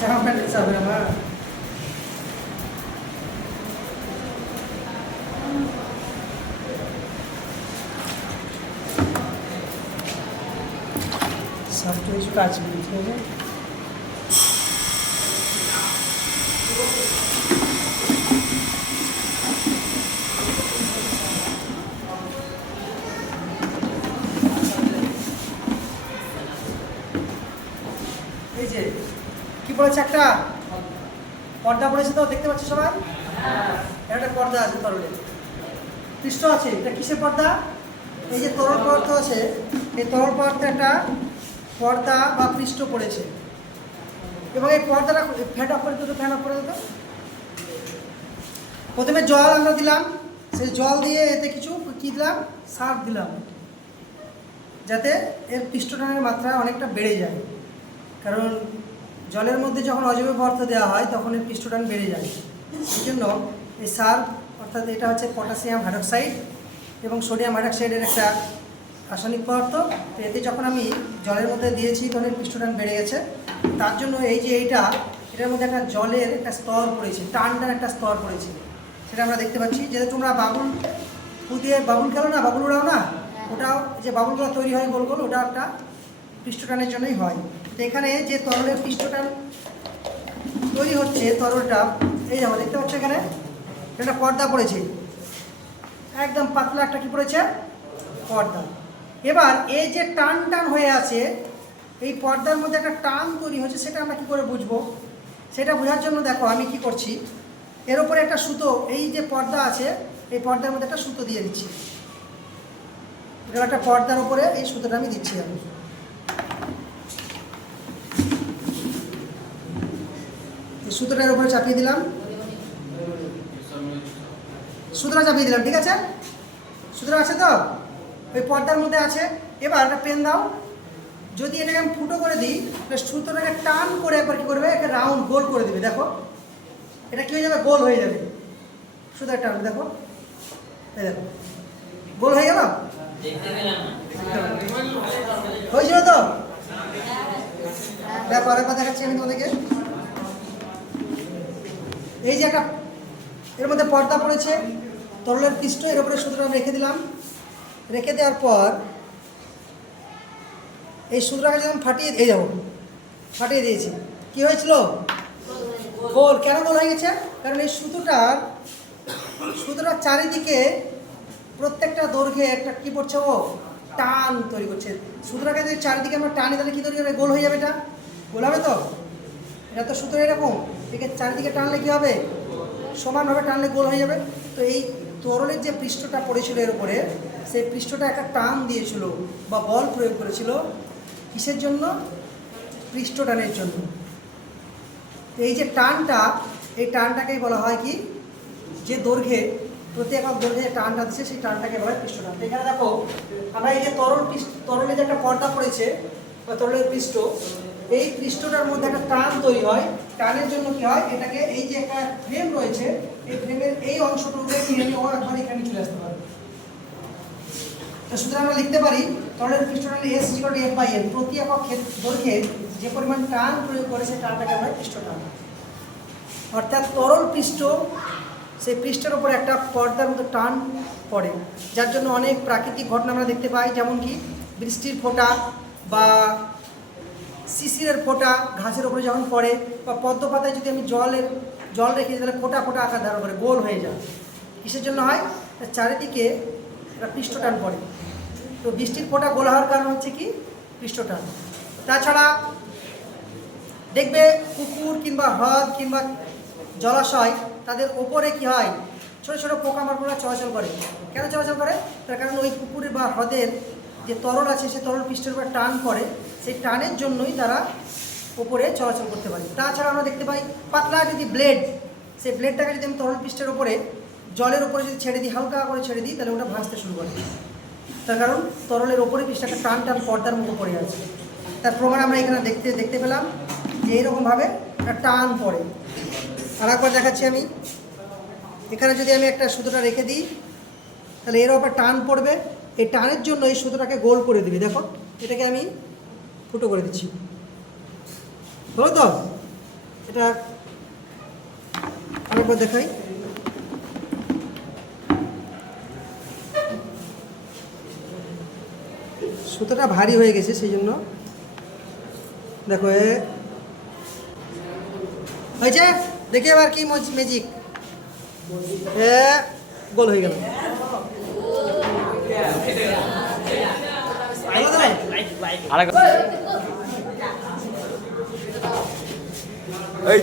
জামা প্যান্ট যাবে না সব কিছু কাজ করতে ঠিক আছে এই যে কি পড়েছে একটা? পর্দা পড়েছে তো দেখতে পাচ্ছ সবাই? একটা পর্দা আছে তরলে। পৃষ্ঠ আছে এটা কিসের পর্দা? এই যে তরল পদার্থ আছে এই তরল পদার্থে একটা পর্দা বা পৃষ্ঠ পড়েছে। এবং এই পর্দাটা ফ্যান অফ করে দুটো ফ্যান অফ করে দিত প্রথমে জল আমরা দিলাম। সেই জল দিয়ে এতে কিছু কী দিলাম? সার দিলাম। যাতে এর পৃষ্ঠটানের মাত্রা অনেকটা বেড়ে যায়। কারণ জলের মধ্যে যখন অজৈব পদার্থ দেওয়া হয় তখন এর পৃষ্ঠটান বেড়ে যায়। সেই জন্য এই সার অর্থাৎ এটা হচ্ছে পটাশিয়াম হাইড্রক্সাইড এবং সোডিয়াম হাইড্রক্সাইডের একটা রাসায়নিক পদার্থ। তো এতে যখন আমি জলের মধ্যে দিয়েছি তখন এর পৃষ্ঠটান বেড়ে গেছে। তার জন্য এই যে এইটা এটার মধ্যে একটা জলের একটা স্তর পড়েছে টানটার একটা স্তর পড়েছে। সেটা আমরা দেখতে পাচ্ছি। যে তোমরা বাবুল ফু দিয়ে বাবুল খেলো না বাবুল উড়াও না? ওটাও যে বাবুলগুলো তৈরি হয় গোল গোল ওটা একটা পৃষ্ঠটানের জন্যই হয়। এখানে যে তরলের পৃষ্ঠটা তৈরি হচ্ছে, তরলটা, এই দেখো দেখতে পাচ্ছ এখানে একটা পর্দা পড়েছে। একদম পাতলা একটা কি পড়েছে? পর্দা। এবার এই যে টান টান হয়ে আছে, এই পর্দার মধ্যে একটা টান তৈরি হচ্ছে, সেটা আমরা কি করে বুঝব? সেটা বোঝার জন্য দেখো, আমি কি করছি? এর উপরে একটা সুতো, এই যে পর্দা আছে, এই পর্দার মধ্যে একটা সুতো দিয়ে দিচ্ছি। একটা পর্দার উপরে এই সুতোটা আমি দিচ্ছি আমি। সুতোটার উপরে চাপিয়ে দিলাম। সুতোটা চাপিয়ে দিলাম, ঠিক আছে? সুতোটা আছে তো? ওই পর্দার মধ্যে আছে। এবার একটা পেন দাও। যদি এটাকে আমি ফুটো করে দিই, তাহলে সুতোটাকে টান করে একবার কী করবে? একটা রাউন্ড গোল করে দিবে, দেখো। এটা কী হয়ে যাবে? গোল হয়ে যাবে। সুতোটা টান, দেখো। এই দেখো। গোল হয়ে গেল? হয়েছিল তো? দেখো আরেকবার দেখাচ্ছি আমি তোমাদেরকে। এই যে একটা এর মধ্যে পর্দা পড়েছে, তরলের পৃষ্ঠ, এর উপরে সুতরাং রেখে দিলাম। রেখে দেওয়ার পর এই সুতরাকে যখন ফাটিয়ে এই যাব ফাটিয়ে দিয়েছি। কি হয়েছিল? গোল। কেন গোল হয়ে গেছে? কারণ এই সুতোটার সুতোটার চারিদিকে প্রত্যেকটা দৈর্ঘ্যে একটা কি পড়ছে ও? টান তৈরি করছে। সুতরাকে যদি চারিদিকে আমরা টানি, তাহলে কী তৈরি হবে? গোল হয়ে যাবে এটা। গোল হবে তো? এটা তো সুতো এরকম। একে চারিদিকে টানলে কী হবে? সমানভাবে টানলে গোল হয়ে যাবে। তো এই তরলের যে পৃষ্ঠটা পড়েছিল এর উপরে, সেই পৃষ্ঠটা একটা টান দিয়েছিল বা বল প্রয়োগ করেছিল। কিসের জন্য? পৃষ্ঠটানের জন্য। এই যে টানটা, এই টানটাকেই বলা হয় কি? যে দৈর্ঘ্যে প্রতি একক দৈর্ঘ্যে টানটা দিচ্ছে, সেই টানটাকে বলা হয় পৃষ্ঠটান এখানে দেখো, আমরা এই যে তরল পৃষ্ঠ তরলে যে একটা পর্দা পড়েছে, বা তরলের পৃষ্ঠ এই পৃষ্ঠটার মধ্যে একটা টান তৈরি হয়। টানের জন্য কি হয়? এটাকে এই যে একটা ফ্রেম রয়েছে, এই ফ্রেমের এই অংশটুকু নিয়ে ও একবার এখানে চলে আসতে পারে তো সুতরাং আমরা লিখতে পারি, তরলের পৃষ্ঠটান S equal F by N প্রতি একক দৈর্ঘ্যে যে পরিমাণ টান প্রয়োগ করে, সেই টানটাকে আমরা পৃষ্ঠটান অর্থাৎ তরল পৃষ্ঠ, সেই পৃষ্ঠের উপরে একটা পর্দার মতো টান পড়ে, যার জন্য অনেক প্রাকৃতিক ঘটনা আমরা দেখতে পাই। যেমন কি বৃষ্টির ফোঁটা বা শিশিরের ফোঁটা ঘাসের ওপরে যখন পড়ে বা পদ্ম পাতায় যদি আমি জলের, জল রেখে তাহলে ফোঁটা ফোঁটা আকার ধারণ করে, গোল হয়ে যায়। কিসের জন্য হয়? চারিদিকে একটা পৃষ্ঠটান পড়ে। তো বৃষ্টির ফোঁটা গোল হওয়ার কারণ হচ্ছে কি? পৃষ্ঠটান। তাছাড়া দেখবে পুকুর কিংবা হ্রদ কিংবা জলাশয়, তাদের ওপরে কি হয়? ছোটো ছোটো পোকামাকড়রা চলাচল করে। কেন চলাচল করে? তার কারণ ওই পুকুরের বা হ্রদের যে তরল আছে, সে তরল পৃষ্ঠের উপর টান পড়ে। সেই টানের জন্যই তারা ওপরে চলাচল করতে পারে। তাছাড়া আমরা দেখতে পাই পাতলা যদি ব্লেড সেই ব্লেডটাকে যদি আমি তরল পৃষ্ঠের ওপরে জলের ওপরে যদি ছেড়ে দিই, হালকা করে ছেড়ে দিই, তাহলে ওটা ভাসতে শুরু করে। তার কারণ তরলের ওপরে পৃষ্ঠটা টান টান পর্দার মতো পড়ে আছে। তার প্রমাণ আমরা এখানে দেখতে দেখতে পেলাম যে এইরকমভাবে একটা টান পড়ে। আর একবার দেখাচ্ছি আমি। এখানে যদি আমি একটা সুতোটা রেখে দিই, তাহলে এর ওপর টান পড়বে। এই টানের জন্য এই সুতোটাকে গোল করে দিবি। দেখো, এটাকে আমি ফুটো করে দিচ্ছি। হলো তো? এটা আরেকবার দেখাই। সুতোটা ভারী হয়ে গেছে, সেই জন্য। দেখো হয়েছে? দেখি এবার কি ম্যাজিক গোল হয়ে গেল। এই